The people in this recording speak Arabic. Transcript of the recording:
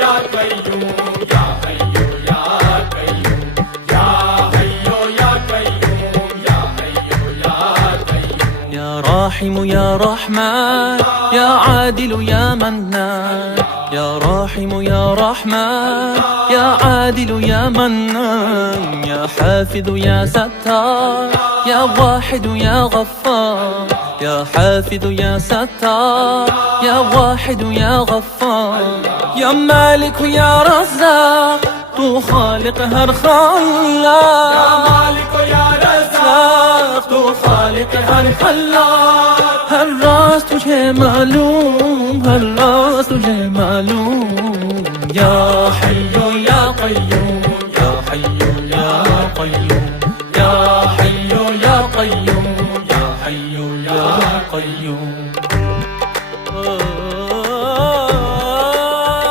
या कय्यूम या हय्यो या कय्यूम या हय्यो या कय्यूम या हय्यो या कय्यूम يا راحم يا رحمن يا عادل يا منان يا راحم يا رحمن يا عادل يا منان يا حافظ يا ستار يا واحد يا غفار يا حافظ يا ستار يا واحد يا غفار يا مالك يا رزاق تو خالق هر خلاق या मालिक या रज़ाक़ تو خالق हर खल्लाक हर राज तुझे मालूम हर राज तुझे मालूम या हय्य